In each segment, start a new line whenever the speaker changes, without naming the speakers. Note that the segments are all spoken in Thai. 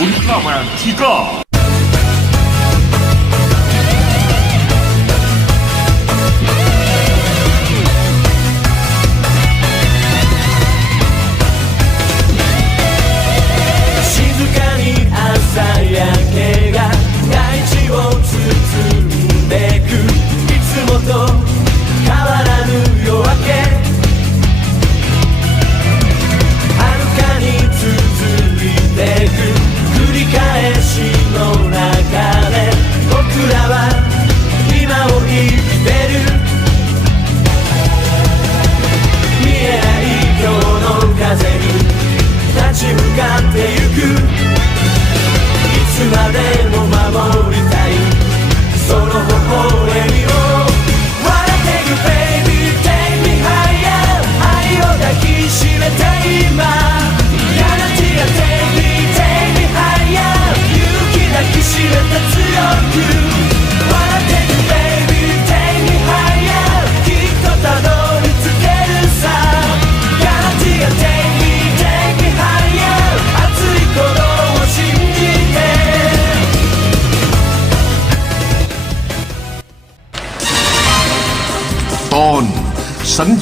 อุลตร้าแม
向かってゆく。いつまでも守り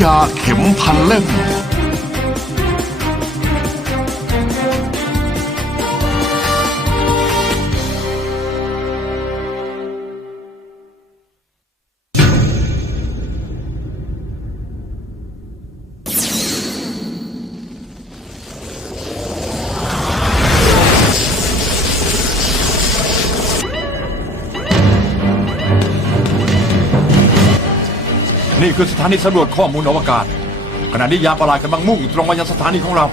ยาเข็มพันเล่ม
คือสถานีสำรวจข้อมูลอวกาศ ขณะนี้ยานประหลาดกำลังมุ่งตรงมายังสถานีของเรา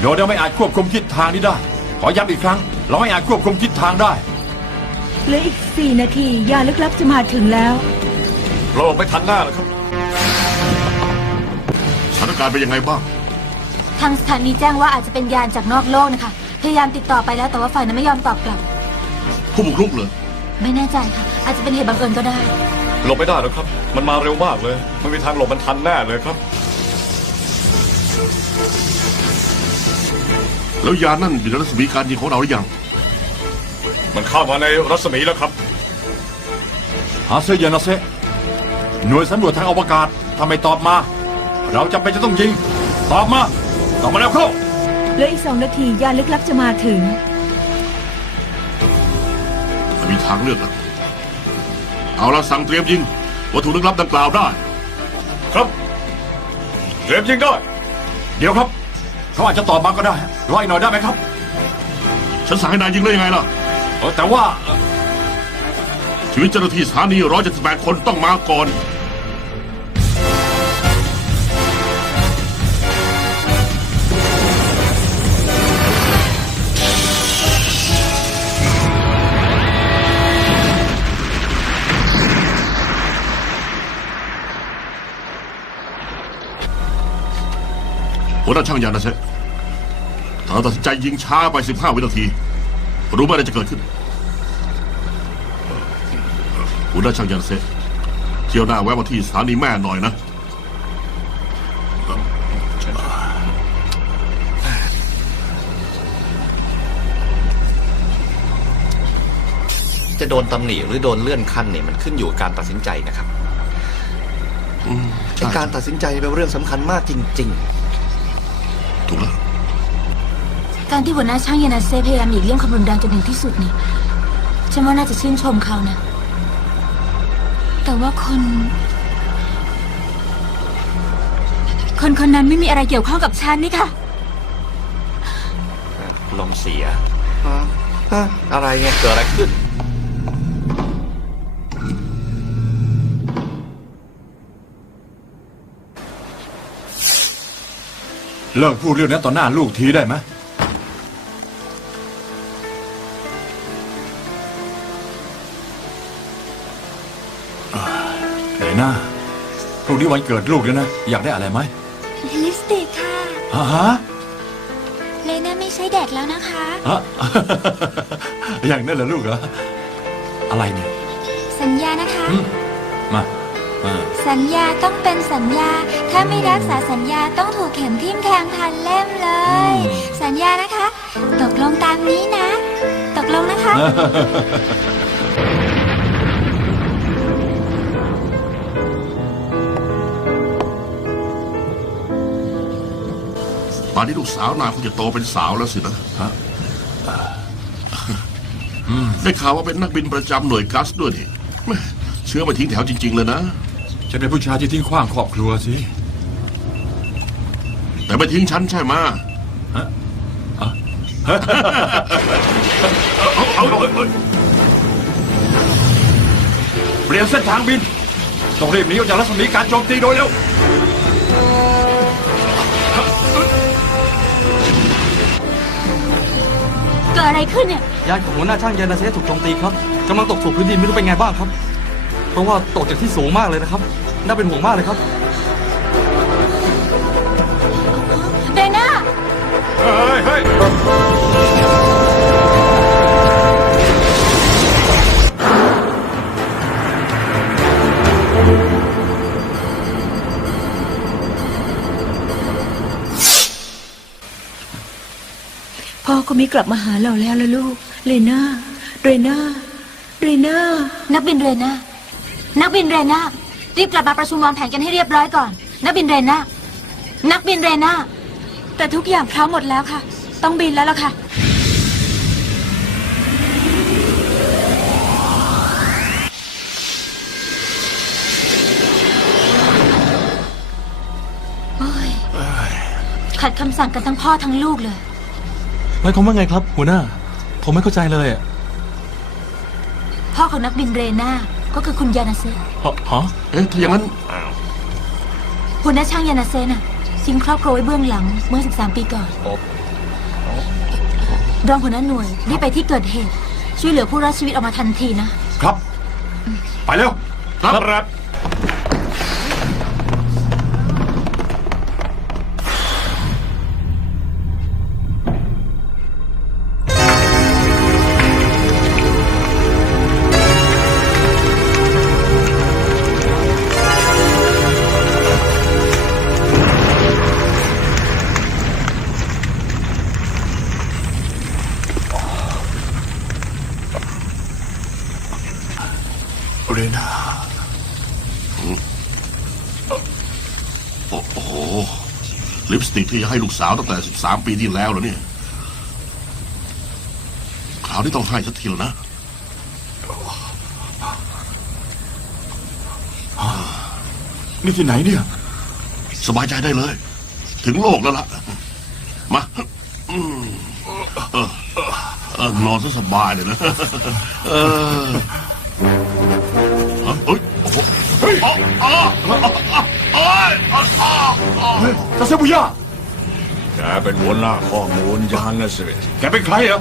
โดยเราไม่อาจควบคุมทิศทางนี้ได้ ขอย้ำอีกครั้ง เราไม่อาจควบคุมทิศทางได้
เหลืออีกสี่นาทียาลึกลับจะมาถึงแล้ว
เราออกไปทันหน้าแล้วครับ
สถานการณ์เป็นยังไงบ้าง
ทางสถานีแจ้งว่าอาจจะเป็นยานจากนอกโลกนะคะ พยายามติดต่อไปแล้วแต่ว่าฝ่ายนั้นไม่ยอมตอบกลับ
ผู้บุกรุกเลย
ไม่แน่ใจค่ะ อาจจะเป็นเหตุบังเอิญก็ได้
หลบไม่ได้หรอกครับ มันมาเร็วมากเลย ไม่มีทางหลบมันทันแน่เลยครับ
แล้วยานั่นอยู่ในรัศมีการยิงของเราหรือยัง
มันเข้ามาในรัศมีแล้วครับ
หาเซยานาเซหน่วยสำรวจทางอวกาศถ้าไม่ตอบมา เราจำเป็นจะต้องยิง ตอบมา ตอบมาแล้วเข้า
เหลืออีกสองนาทียาลึกลับจะมาถึง
ถ้ามีทางเลือกแล้ว เอาละสั่งเตรียมยิงวัตถุลึกลับดังกล่าวได้
ครับเตรียมยิงได้
เดี๋ยวครับ เขาอาจจะตอบมาก็ได้รออีกหน่อยได้ไหมครับ
ฉันสั่งให้นายยิงได้ยังไงล่ะ
เออแต่ว่าเอ่อ
ชีวิตเจ้าหน้าที่สถานีร้อยเจ็ดสิบแปดคนต้องมาก่อน หัวหน้าช่างยานะเซะเธอตัดสินใจยิงช้าไป 15 วินาที รู้ไหมอะไรจะเกิดขึ้น หัวหน้าช่างยานะเซะเที่ยวหน้าแวะมาที่สถานีแม่หน่อยนะ
จะโดนตำหนิหรือโดนเลื่อนขั้นเนี่ยมันขึ้นอยู่กับการตัดสินใจนะครับ
ใช่
ไอ้การตัดสินใจเป็นเรื่องสำคัญมากจริง
ถูกแล้ว
การที่หัวหน้าช่างยานาเซพยายามหลีกเลี่ยงความรุนแรงจนถึงที่สุดนี่ฉันว่าน่าจะชื่นชมเขานะ แต่ว่าคน คนคนนั้นไม่มีอะไรเกี่ยวข้องกับฉันนี่ค่ะ
ๆลมเสียฮะฮะอะไรเนี่ยเกิดอะไรขึ้น
เลิกพูดเรื่องนั้นต่อหน้าลูกทีได้ไหมอ่าเดยวน่าพรุ่งนี้วันเกิดลูกแล้วนะ อยากได้อะไรไหม
ลิปสติกค่ะ
ฮะฮะ
เลน่าไม่ใช่เด็กแล้วนะคะ
ฮะ อย่างนั้นเหรอลูกเหรอ อะไรเนี่ย
สัญญานะคะ
อืมมาอ่า
สัญญาต้องเป็นสัญญา ถ้าไม่รักษาสัญญาต้องถูกเข็มทิ่มแทงพันเล่มเลย สัญญานะคะ ตกลงตามนี้นะลงนะคะ
ป่านนี้ลูกสาวนายคงจะโตเป็นสาวแล้วสินะได้ข่าวว่าเป็นนักบินประจำหน่วยกัสด้วยนี่แม่เชื้อมาทิ้งแถวจริง ๆ เลยนะ
ฉันเป็นผู้ชายที่ทิ้งขว้างครอบครัวสิ
แต่ไม่ทิ้งฉันใช่ไหมะ
เปลี่ยนเส้นทางบิน ต้องรีบหนีออกจากรัศมีการโจมตีโดยเร็ว
เกิดอะไรขึ้นเนี่ย
ยานของหัวหน้าช่างยานาเซถูกโจมตีครับกำลังตกสู่พื้นดินไม่รู้เป็นไงบ้างครับ เพราะว่าตกจากที่สูงมากเลยนะครับ น่าเป็นห่วงมากเลยครับ
เฮ้
ยเฮ้ย
พ่อก็ไม่กลับมาหาเราแล้วละลูกเลน่า เรน่า เรน่า
นักบินเรน่า นักบินเรน่า รีบกลับมาประชุมวางแผนกันให้เรียบร้อยก่อน นักบินเรน่า นักบินเรน่า แต่ทุกอย่างพร้อมหมดแล้วค่ะ ต้องบินแล้วล่ะค่ะโอ้ยขัดคำสั่งกันทั้งพ่อทั้งลูกเลย
หมายความว่าไงครับ หัวหน้า ผมไม่เข้าใจเลยอะ
พ่อของนักบินเรน่าก็คือคุณยานาเซ
ฮะฮะ
เอ๊ะถ้าอย่างนั้น
หัวหน้าช่างยานาเซน่ะ ทิ้งครอบครัวไว้เบื้องหลังเมื่อ 13 ปีก่อน รองหัวหน้าหน่วยรีบไปที่เกิดเหตุ ช่วยเหลือผู้รอดชีวิตออกมาทันทีนะ
ครับ ไปเร็ว
ครับ
เรนา
โอ้โห ลิปสติกที่จะให้ลูกสาวตั้งแต่ 13 ปีที่แล้วแล้วเนี่ย คราวนี้ต้องให้สักทีแล้วนะ
นี่ที่ไหนเนี่ย
สบายใจได้เลย ถึงโลกแล้วล่ะ มาอืมเออเออนอนซะสบายเลยนะ เออ อ๋อ
ตาเซบุย่า
แกเป็นหัวหน้าข้อมูลยานนะสิ
แกเป็นใครเหรอ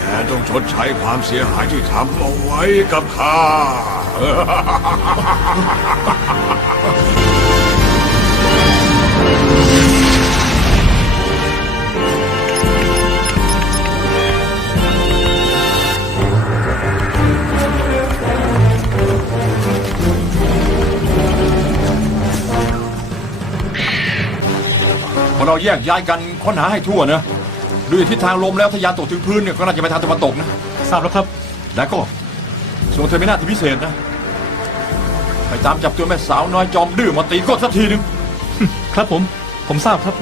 แกต้องชดใช้ความเสียหายที่ทำเอาไว้กับข้า
พอเราแยกย้ายกันค้นหาให้ทั่วนะดูทิศทางลมแล้วทะยานตกถึงพื้นเนี่ยก็น่าจะไปทางตะวันตกนะ
ทราบแล้วครับ
แล้วก็ส่งเธอไม่น่าที่พิเศษนะไปตามจับตัวแม่สาวน้อยจอมดื้อมาตีก้นสักทีหนึ่ง
ครับผมผมทราบครับ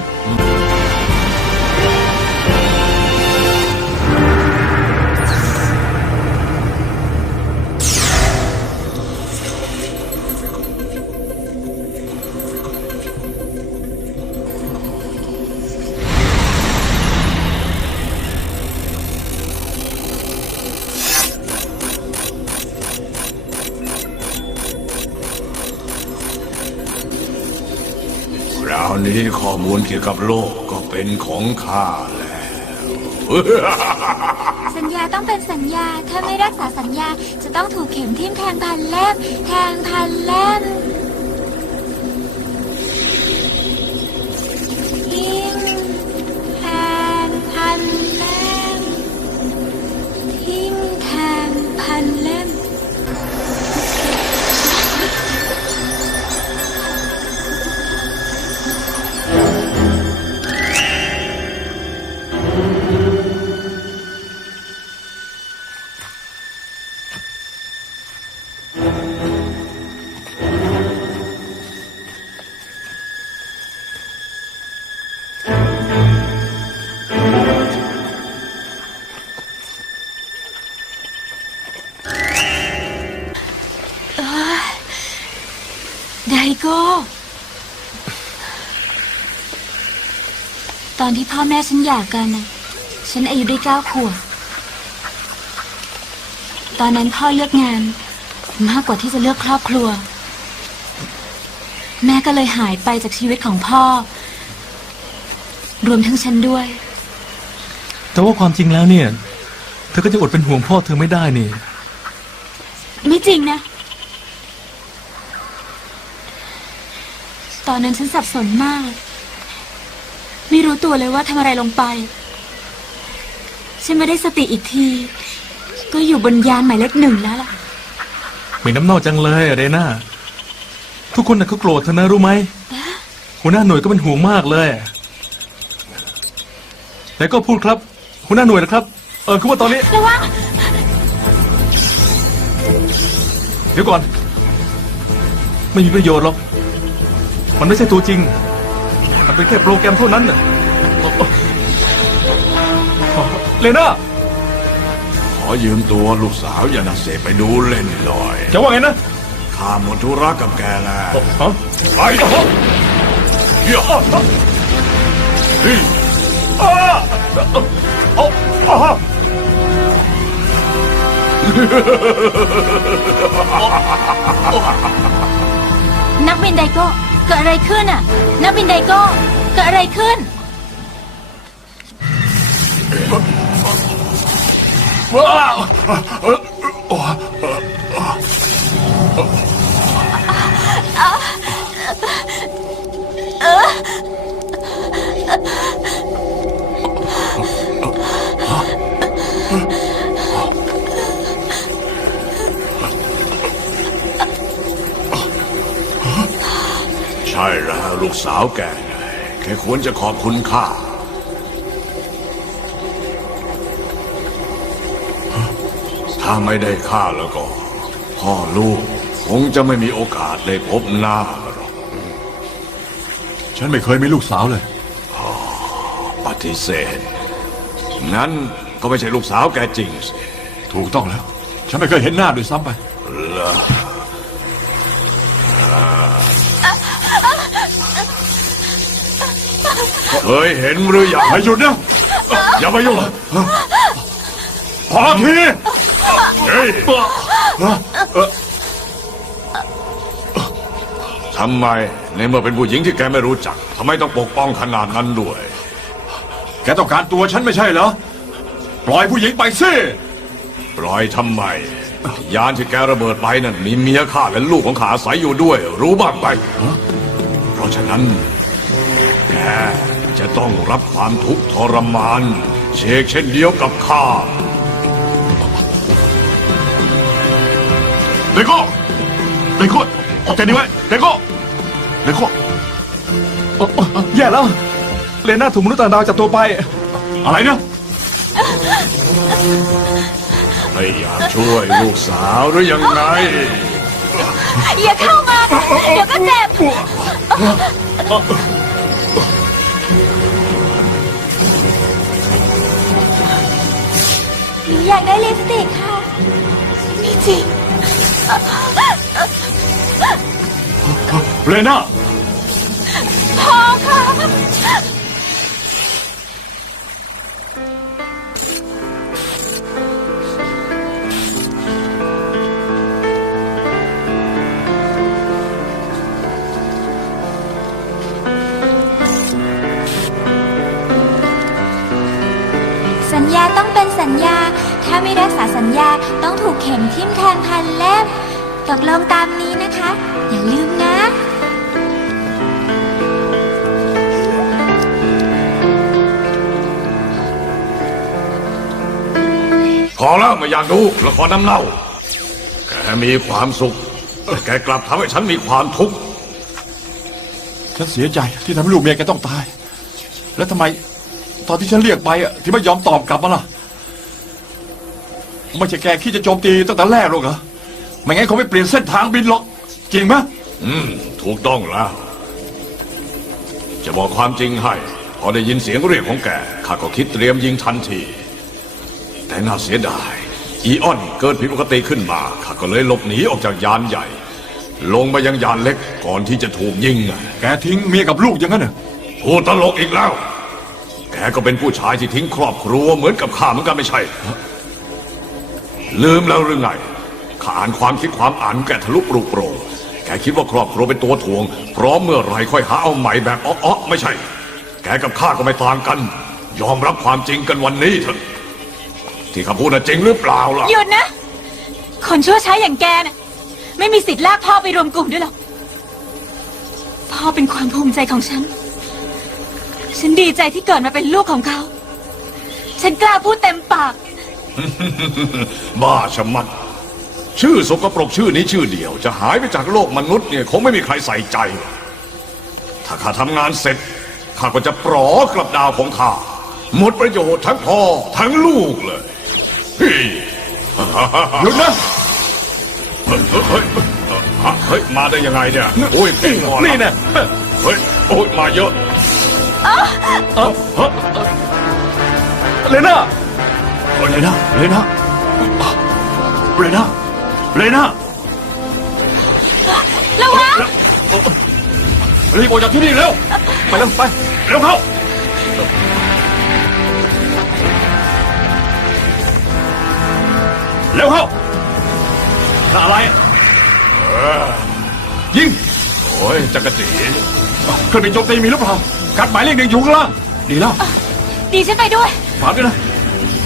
ข้อมูลเกี่ยวกับโลกก็เป็นของข้าแล้ว
สัญญาต้องเป็นสัญญา ถ้าไม่รักษาสัญญาจะต้องถูกเข็มทิ่มแทงพันเล่มแทงพันเล่ม อนที่พ่อแม่ฉันหย่ากันน่ะฉันอายุได้เก้าขวบ ตอนนั้นพ่อเลือกงาน มากกว่าที่จะเลือกครอบครัว แม่ก็เลยหายไปจากชีวิตของพ่อ รวมทั้งฉันด้วย
แต่ว่าความจริงแล้วเนี่ย เธอก็จะอดเป็นห่วงพ่อเธอไม่ได้นี่
ไม่จริงนะ ตอนนั้นฉันสับสนมากไม่ รู้ตัวเลยว่าทำอะไรลงไป ฉันไม่ได้สติอีกที ก็อยู่บนยานหมายเลขหนึ่งแล้วล่ะ
มีน้ำเน่าจังเลยอะเรน่าทุกคนน่ะเขาโกรธเธอนะรู้ไหมหัวหน้าหน่วยก็เป็นห่วงมากเลยแต่ก็พูดครับ หัวหน้าหน่วยนะครับ เออคือว่าตอนนี้
ระวัง
เดี๋ยวก่อน ไม่มีประโยชน์หรอก มันไม่ใช่ตัวจริง มันเป็นแค่โปรแกรมเท่านั้นน่ะ เลน่า
ขอยืมตัวลูกสาวยานาเสไปดูเล่นหน่อย
จะว่าไงนะ
ข้าหมดธุระกับแกแล้ว
ฮะ
ไปเหี้ยเฮ้ย
นักบินไดโก้เกิดอะไรขึ้นอะ นักบินไดโก้เกิดอะไรขึ้น
ใช่แล้วลูกสาวแกไงแกควรจะขอบคุณข้า ถ้าไม่ได้ข้าแล้วก็ พ่อลูกคงจะไม่มีโอกาสได้พบหน้ากันหรอก
ฉันไม่เคยมีลูกสาวเลย
ปฏิเสธ งั้นก็ไม่ใช่ลูกสาวแกจริงสิ
ถูกต้องแล้ว ฉันไม่เคยเห็นหน้าด้วยซ้ำไป
เหรอเคยเห็นหรือยัง
ไม่หยุดนะ อย่ามายุ่งพอที
เฮ้ยทำไมในเมื่อเป็นผู้หญิงที่แกไม่รู้จักทำไมต้องปกป้องขนาดนั้นด้วย
แกต้องการตัวฉันไม่ใช่เหรอ ปล่อยผู้หญิงไปสิ
ปล่อยทำไม ยานที่แกระเบิดไปนั่นมีเมียข้าและลูกของข้าอาศัยอยู่ด้วย รู้บ้างไหมเพราะฉะนั้น แกจะต้องรับความทุกข์ทรมาน เชกเช่นเดียวกับข้า
เด็กโก้เด็กโก้เอาใจดีไว้เด็กโก้เด็กโก้
แย่แล้ว เลน่าถูกมนุษย์ต่างดาวจับตัวไป
อะไรนะ
ไม่อยากช่วยลูกสาวหรือยังไง
อย่าเข้ามา เดี๋ยวก็เจ็บหนูอยากได้ลิปสติกค่ะ ไม่จริง
เลน่า
พอค่ะสัญญาต้องเป็นสัญญา ถ้าไม่รักษาสัญญาต้องถูกเข็มทิ่มแทงพันเล่มตกลงตามนี้นะคะ อย่าลืมนะ
พอแล้วไม่อยากดูละครน้ำเน่า แกมีความสุข แต่แกกลับทำให้ฉันมีความทุกข์
ฉันเสียใจที่ทำให้ลูกเมียแกต้องตาย แล้วทำไม ตอนที่ฉันเรียกไปอะถึงไม่ยอมตอบกลับมาล่ะ ไม่ใช่แกคิดจะโจมตีตั้งแต่แรกหรอกเหรอไม่งั้นคงไม่เปลี่ยนเส้นทางบินหรอก จริงไหม
อืม ถูกต้องแล้ว จะบอกความจริงให้ พอได้ยินเสียงเรียกของแกข้าก็คิดเตรียมยิงทันที แต่น่าเสียดาย อีออนเกิดผิดปกติขึ้นมาข้าก็เลยหลบหนีออกจากยานใหญ่ ลงมายังยานเล็กก่อนที่จะถูกยิงอะ
แกทิ้งเมียกับลูกอย่างนั้นเหรอ
พูดตลกอีกแล้ว แกก็เป็นผู้ชายที่ทิ้งครอบครัวเหมือนกับข้าเหมือนกันไม่ใช่เหรอ ลืมแล้วหรือไงข้าอ่านความคิดความอ่านแกทะลุปรุโปรงแกคิดว่าครอบครัวเป็นตัวถ่วง พร้อมเมื่อไรค่อยหาเอาใหม่แบบอ้อๆไม่ใช่ แกกับข้าก็ไม่ต่างกัน ยอมรับความจริงกันวันนี้เถอะ ที่ข้าพูดน่ะจริงหรือเปล่าล่ะ
หยุดนะ คนชั่วใช้อย่างแกน่ะไม่มีสิทธิ์ลากพ่อไปรวมกลุ่มด้วยหรอก พ่อเป็นความภูมิใจของฉัน ฉันดีใจที่เกิดมาเป็นลูกของเขา ฉันกล้าพูดเต็มปาก
บ้าชะมัด ชื่อสกปรกชื่อนี้ชื่อเดียว จะหายไปจากโลกมนุษย์เนี่ยคงไม่มีใครใส่ใจ ถ้าข้าทำงานเสร็จ ข้าก็จะปลอกลับดาวของข้า หมดประโยชน์ทั้งพ่อทั้งลูกเลย
หยุดนะ
เฮ้ยเฮ้ยเฮ้มาได้ยังไงเนี่ย โอ้ยเพ่งก่อน
นี่แน่
เฮ้ย โอ้ย มาเยอะ
เลน่า
เลน่าเลน่าเลน่าเลน่า
ระวัง
รีบออกจากที่นี่เร็ว ไปเร็วไป
เร็วเข้า
เร็วเข้า
น่าอะไร
ยิง
โอ้ยจักรจี
เครื่องบินโจมตีมีหรือเปล่ากัดหมายเลขหนึ่งอยู่ข้างล่างดีแล้ว
ดีฉันไปด้วย
ฝากด้วยนะ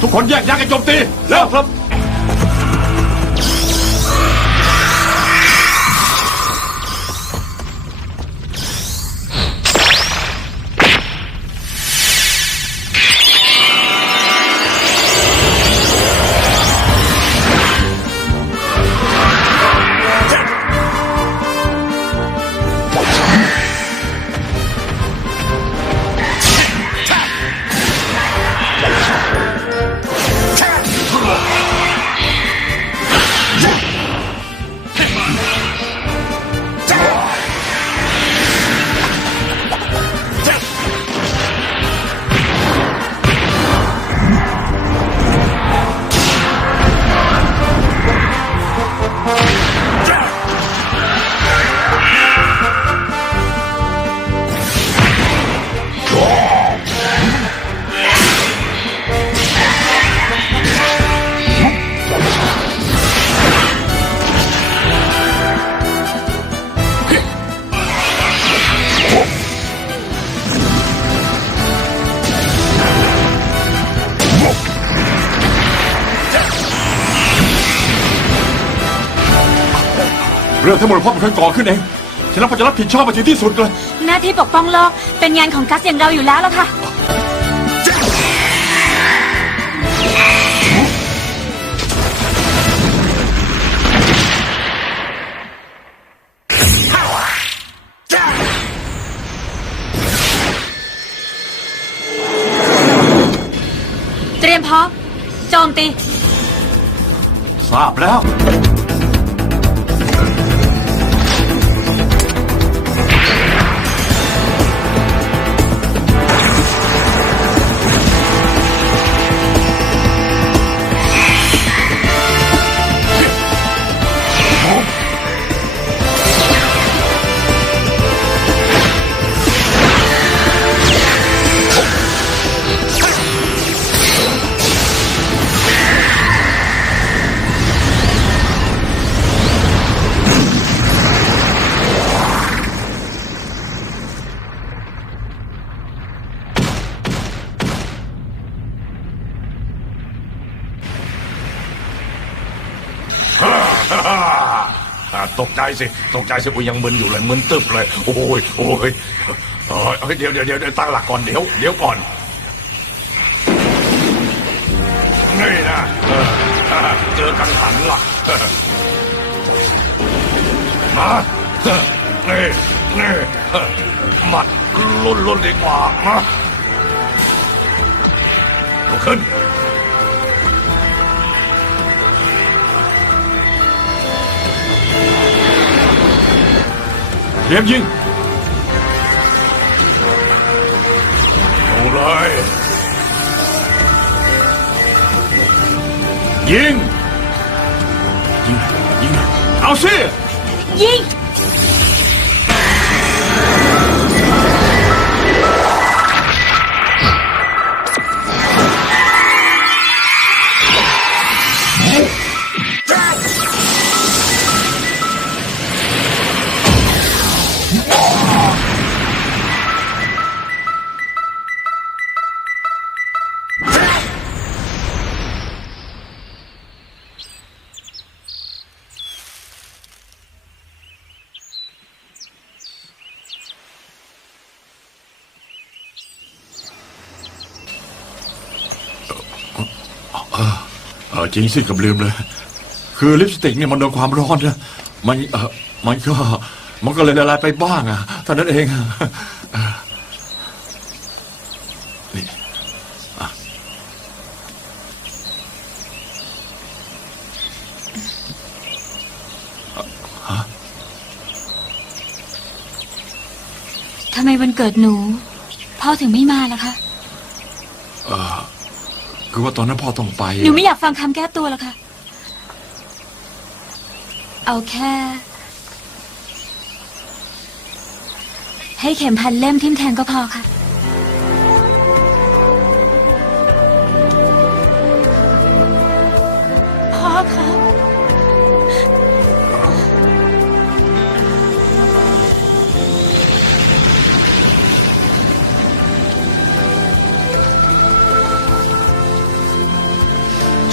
ทุกคนแยกย้ายกันโจมตีเร็วครับ เรื่องทั้งหมดพ่อเป็นคนก่อขึ้นเองฉันรับจะรับผิดชอบมาถึงที่สุดเลย
หน้าที่ปกป้องโลกเป็นงานของกัสอย่างเราอยู่แล้วล่ะค่ะ เตรียมพร้อมโจมตี
ทราบแล้ว
ตกใจสิโอ้ยยังมึนอยู่เลยมึนตึบเลย โอ้ยโอ้ยเอ้ยเดี๋ยวเดี๋ยวเดี๋ยวตั้งหลักก่อนเดี๋ยวเดี๋ยวก่อนนี่นะเจอกังหันลักมานี่นี่หมัดลุนลุนดีกว่ามาลุกขึ้น
รียมยิง
ดูเลย
ยิงยิงยิงเอาสิ
ยิง
จริงสิกับลืมเลย คือลิปสติกเนี่ยมันโดนความร้อนนะมันเออมันก็มันก็เลยละลายไปบ้างอะเท่านั้นเองอะเออนี่อะ
ทำไมวันเกิดหนู พ่อถึงไม่มาล่ะคะ
คือว่าตอนนั้นพ่อต้องไป
หนูไม่อยากฟังคำแก้ตัวหรอกค่ะ เอาแค่ ให้เข็มพันเล่มทิ่มแทงก็พอค่ะ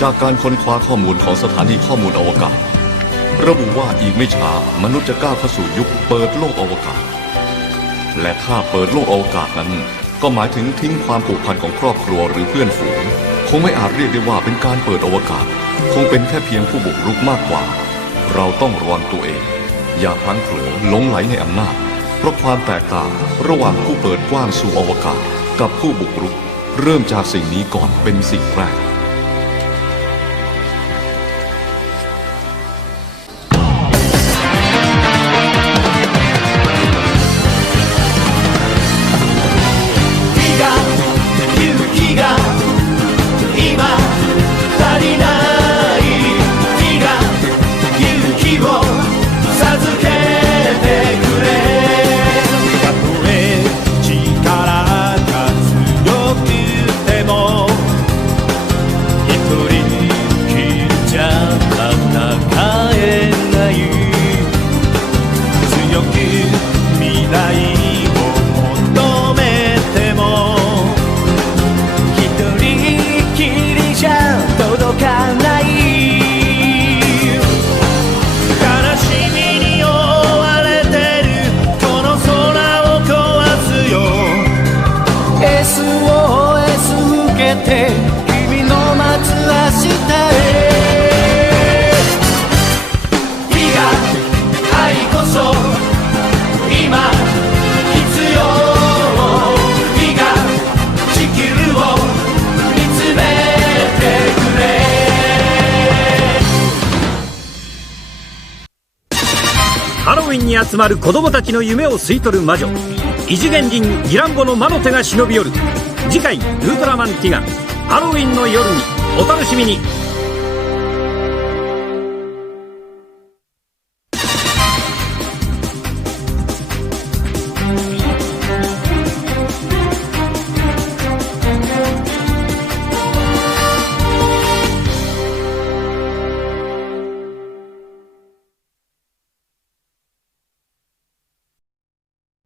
จากการค้นคว้าข้อมูลของสถานีข้อมูลอวกาศ ระบุว่าอีกไม่ช้ามนุษย์จะก้าวเข้าสู่ยุคเปิดโลกอวกาศ และถ้าเปิดโลกอวกาศนั้น ก็หมายถึงทิ้งความผูกพันของครอบครัวหรือเพื่อนฝูง คงไม่อาจเรียกได้ว่าเป็นการเปิดอวกาศ คงเป็นแค่เพียงผู้บุกรุกมากกว่า เราต้องระวังตัวเอง อย่าพลั้งเผลอหลงไหลในอำนาจเพราะความแตกต่างระหว่างผู้เปิดกว้างสู่อวกาศ กับผู้บุกรุก เริ่มจากสิ่งนี้ก่อนเป็นสิ่งแรก
に集まる子供たちの夢を吸い取る魔女。異次元人ギランボの魔の手が忍び寄る。次回「ウルトラマンティガ。ハロウィンの夜に」お楽しみに。